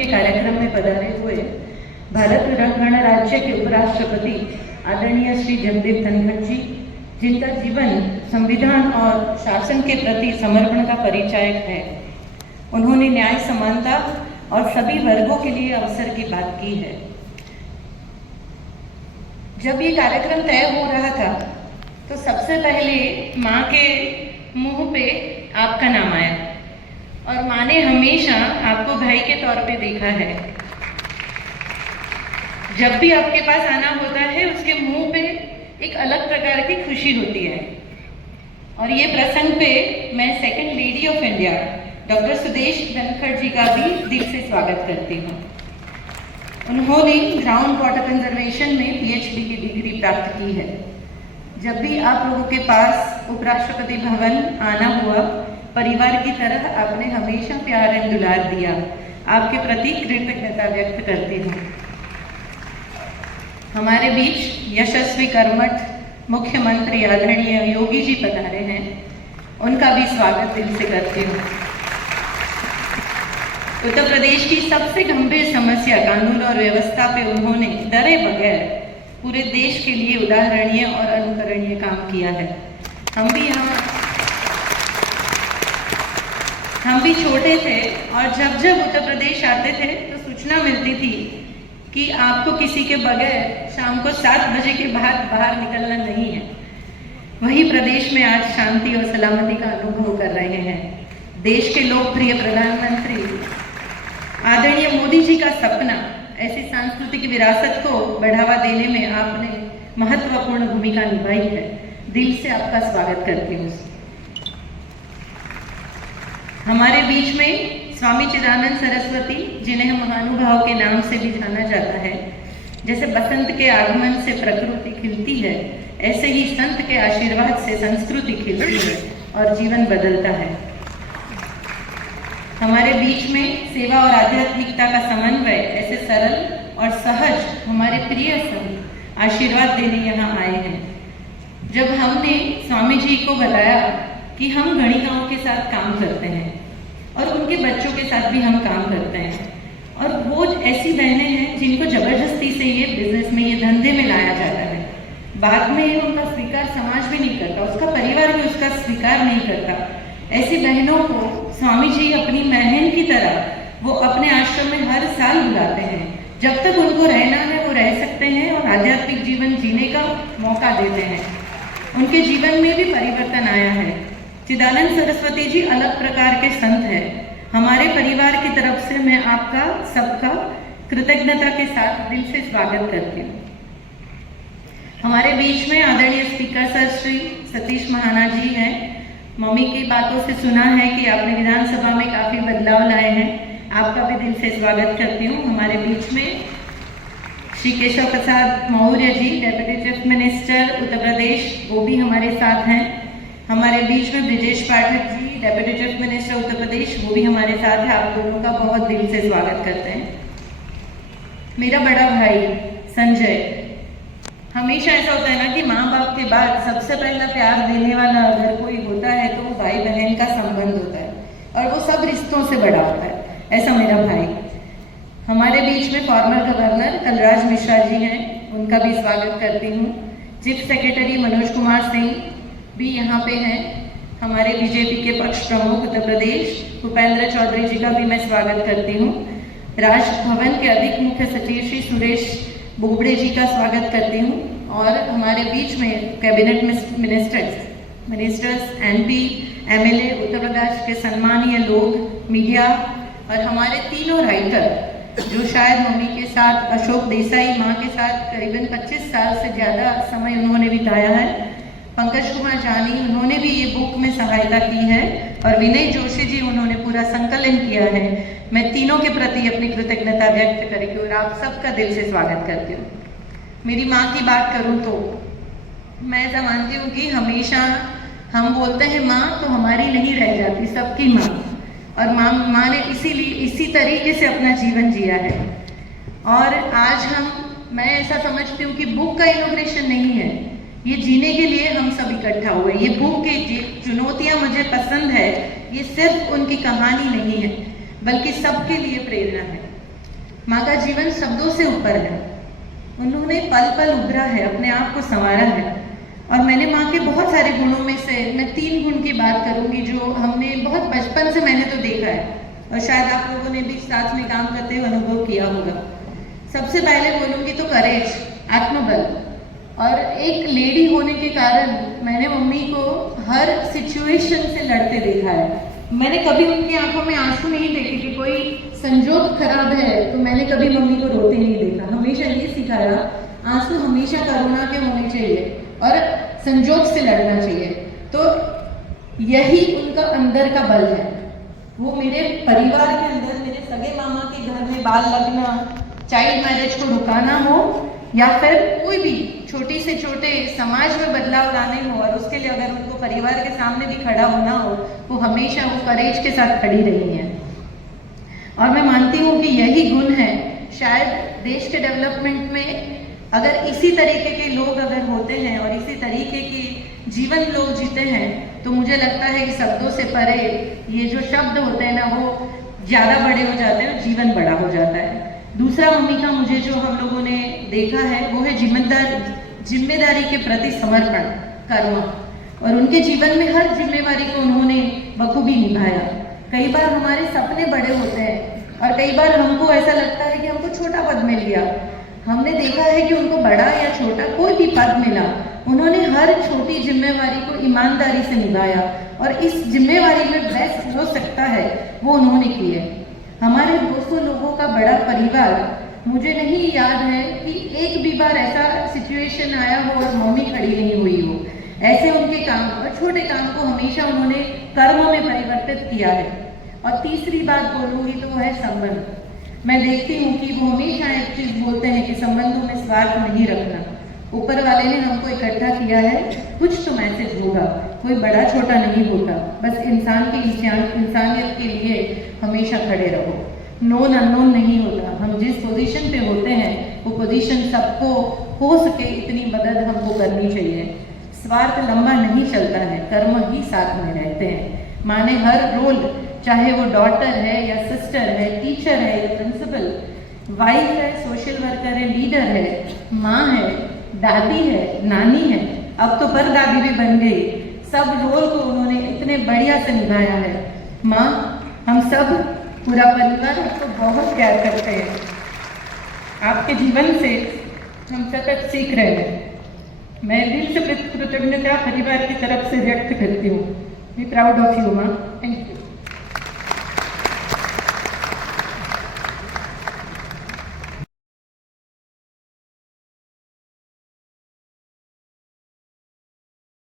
के कार्यक्रम में पधारे हुए भारत गणराज्य के उपराष्ट्रपति आदरणीय श्री जगदीप धनखड़ जी, जिनका जीवन संविधान और शासन के प्रति समर्पण का परिचायक है। उन्होंने न्याय, समानता और सभी वर्गों के लिए अवसर की बात की है। जब ये कार्यक्रम तय हो रहा था तो सबसे पहले माँ के मुंह पे आपका नाम आया और माँ ने हमेशा आपको भाई के तौर पे देखा है। जब भी आपके पास आना होता है उसके मुंह पे एक अलग प्रकार की खुशी होती है। और ये प्रसंग पे मैं second lady of India doctor Sudesh Dhankhar ji का भी दिल से स्वागत करती हूँ। उन्होंने ग्राउंड वाटर कंजर्वेशन में PhD की डिग्री प्राप्त की है। जब भी आप लोगों के पास उपराष्ट्रपति भवन आना हुआ, परिवार की तरह आपने हमेशा प्यार एवं दुलार दिया। आपके प्रति कृतज्ञता व्यक्त करती हूँ। हमारे बीच यशस्वी कर्मठ मुख्यमंत्री आदरणीय योगी जी पधारे हैं, उनका भी स्वागत दिल से करती हूँ। उत्तर प्रदेश की सबसे गंभीर समस्या कानून और व्यवस्था पे उन्होंने डरे बगैर पूरे देश के लिए उदाहरणीय और अनुकरणीय काम किया है। हम भी छोटे थे और जब उत्तर प्रदेश आते थे तो सूचना मिलती थी कि आपको किसी के बगैर शाम को 7 बजे के बाद बाहर निकलना नहीं है। वही प्रदेश में आज शांति और सलामती का अनुभव कर रहे हैं। देश के लोकप्रिय प्रधानमंत्री आदरणीय मोदी जी का सपना, ऐसी सांस्कृतिक विरासत को बढ़ावा देने में आपने महत्वपूर्ण भूमिका निभाई है। दिल से आपका स्वागत करती हूँ। हमारे बीच में स्वामी चिदानंद सरस्वती, जिन्हें महानुभाव के नाम से भी जाना जाता है। जैसे बसंत के आगमन से प्रकृति खिलती है, ऐसे ही संत के आशीर्वाद से संस्कृति खिलती है और जीवन बदलता है। हमारे बीच में सेवा और आध्यात्मिकता का समन्वय ऐसे सरल और सहज हमारे प्रिय संत आशीर्वाद देने यहाँ आए हैं। जब हमने स्वामी जी को बताया कि हम गणिकाओं के साथ काम करते हैं और उनके बच्चों के साथ भी हम काम करते हैं, और वो ऐसी बहनें हैं जिनको जबरदस्ती से ये बिजनेस में, ये धंधे में लाया जाता है, बाद में उनका स्वीकार समाज भी नहीं करता, उसका परिवार भी उसका स्वीकार नहीं करता। ऐसी बहनों को स्वामी जी अपनी बहन की तरह वो अपने आश्रम में हर साल बुलाते हैं। जब तक उनको रहना है वो रह सकते हैं और आध्यात्मिक जीवन जीने का मौका देते हैं। उनके जीवन में भी परिवर्तन आया है। चिदानंद सरस्वती जी अलग प्रकार के संत हैं। हमारे परिवार की तरफ से मैं आपका सबका कृतज्ञता के साथ दिल से स्वागत करती हूँ। हमारे बीच में आदरणीय स्पीकर सर श्री सतीश महाना जी हैं। मम्मी की बातों से सुना है कि आपने विधानसभा में काफ़ी बदलाव लाए हैं, आपका भी दिल से स्वागत करती हूँ। हमारे बीच में Shri Keshav Prasad Maurya ji, deputy chief minister Uttar Pradesh, वो भी हमारे साथ हैं। हमारे बीच में Brijesh Pathak ji, deputy chief minister Uttar Pradesh, वो भी हमारे साथ है। आप दोनों का बहुत दिल से स्वागत करते हैं। मेरा बड़ा भाई संजय, हमेशा ऐसा होता है ना कि माँ बाप के बाद सबसे पहला प्यार देने वाला अगर कोई होता है तो वो भाई बहन का संबंध होता है और वो सब रिश्तों से बड़ा होता है। ऐसा मेरा भाई। हमारे बीच में फॉर्मर गवर्नर कलराज मिश्रा जी हैं, उनका भी स्वागत करती हूँ। चीफ सेक्रेटरी मनोज कुमार सिंह भी यहाँ पे हैं। हमारे बीजेपी के पक्ष प्रमुख उत्तर प्रदेश भूपेंद्र चौधरी जी का भी मैं स्वागत करती हूँ। राजभवन के अधिक मुख्य सचिव श्री सुरेश बोबड़े जी का स्वागत करती हूँ। और हमारे बीच में cabinet ministers, MP, MLA, Uttar Pradesh के सम्मानीय लोग, मीडिया और हमारे तीनों राइटर जो शायद मम्मी के साथ, अशोक देसाई माँ के साथ करीबन 25 साल से ज़्यादा समय उन्होंने बिताया है। पंकज कुमार जानी, उन्होंने भी ये बुक में सहायता की है। और विनय जोशी जी, उन्होंने पूरा संकलन किया है। मैं तीनों के प्रति अपनी कृतज्ञता व्यक्त करती हूँ और आप सबका दिल से स्वागत करती हूँ। मेरी माँ की बात करूँ तो मैं ऐसा मानती हूँ कि हमेशा हम बोलते हैं माँ तो हमारी नहीं रह जाती, सबकी माँ। और माँ ने इसीलिए इसी तरीके से अपना जीवन जिया है। और आज मैं ऐसा समझती हूँ कि बुक का इनॉग्रेशन नहीं है, ये जीने के लिए हम सब इकट्ठा हुए। ये बुक की चुनौतियाँ मुझे पसंद है, ये सिर्फ उनकी कहानी नहीं है बल्कि सबके लिए प्रेरणा है। माँ का जीवन शब्दों से ऊपर है। उन्होंने पल पल उभरा है, अपने आप को संवारा है। और मैंने माँ के बहुत सारे गुणों में से मैं 3 गुण की बात करूँगी जो हमने बहुत बचपन से मैंने तो देखा है और शायद आप लोगों ने भी साथ में काम करते हुए अनुभव किया होगा। सबसे पहले बोलूँगी तो करेज, आत्मबल। और एक लेडी होने के कारण मैंने मम्मी को हर सिचुएशन से लड़ते देखा है। मैंने कभी उनकी आंखों में आंसू नहीं देखे कि कोई संजोग खराब है तो मैंने कभी मम्मी को रोते नहीं देखा। हमेशा ये सिखाया आंसू हमेशा करुणा के होने चाहिए और संजोग से लड़ना चाहिए। तो यही उनका अंदर का बल है। वो मेरे परिवार के अंदर, मेरे सगे मामा के घर में बाल लगना, चाइल्ड मैरिज को रुकाना हो या फिर कोई भी छोटी से छोटे समाज में बदलाव लाने हो और उसके लिए अगर उनको परिवार के सामने भी खड़ा होना हो, वो हमेशा वो करेज के साथ खड़ी रही हैं। और मैं मानती हूँ कि यही गुण है शायद देश के डेवलपमेंट में। अगर इसी तरीके के लोग अगर होते हैं और इसी तरीके के जीवन लोग जीते हैं तो मुझे लगता है कि शब्दों से परे ये जो शब्द होते हैं ना वो ज़्यादा बड़े हो जाते हैं और जीवन बड़ा हो जाता है। दूसरा मम्मी का मुझे जो हम लोगों ने देखा है वो है जिम्मेदारी के प्रति समर्पण, कर्म। और उनके जीवन में हर जिम्मेवारी को उन्होंने बखूबी निभाया। कई बार हमारे सपने बड़े होते हैं और कई बार हमको ऐसा लगता है कि हमको छोटा पद मिल गया। हमने देखा है कि उनको बड़ा या छोटा कोई भी पद मिला, उन्होंने हर छोटी जिम्मेवारी को ईमानदारी से निभाया और इस जिम्मेवारी में बेस्ट हो सकता है वो उन्होंने की है। हमारे 200 लोगों का बड़ा परिवार, मुझे नहीं याद है कि एक भी बार ऐसा सिचुएशन आया हो और मम्मी खड़ी नहीं हुई हो। ऐसे उनके काम और छोटे काम को हमेशा उन्होंने कर्म में परिवर्तित किया है। और तीसरी बात बोलूँगी तो वो है संबंध। मैं देखती हूँ कि वो हमेशा एक चीज़ बोलते हैं कि संबंधों में स्वार्थ नहीं रखना। ऊपर वाले ने हमको इकट्ठा किया है, कुछ तो मैसेज होगा, कोई बड़ा छोटा नहीं होता। बस इंसान की इंसानियत के लिए हमेशा खड़े रहो। नोन अननोन नहीं होता। हम जिस पोजीशन पे होते हैं वो पोजीशन सबको हो सके इतनी मदद हमको करनी चाहिए। स्वार्थ लंबा नहीं चलता है, कर्म ही साथ में रहते हैं। माँ ने हर रोल, चाहे वो डॉटर है या सिस्टर है, टीचर है या प्रिंसिपल, वाइफ है, सोशल वर्कर है, लीडर है, माँ है, दादी है, नानी है, अब तो परदादी भी बन गई। सब रोल को उन्होंने इतने बढ़िया से निभाया है। माँ, हम सब पूरा परिवार आपको बहुत प्यार करते हैं। आपके जीवन से हम सतत सीख रहे हैं। मैं दिल से कृतज्ञता परिवार की तरफ से व्यक्त करती हूँ। बी प्राउड ऑफ यू माँ। Thank you.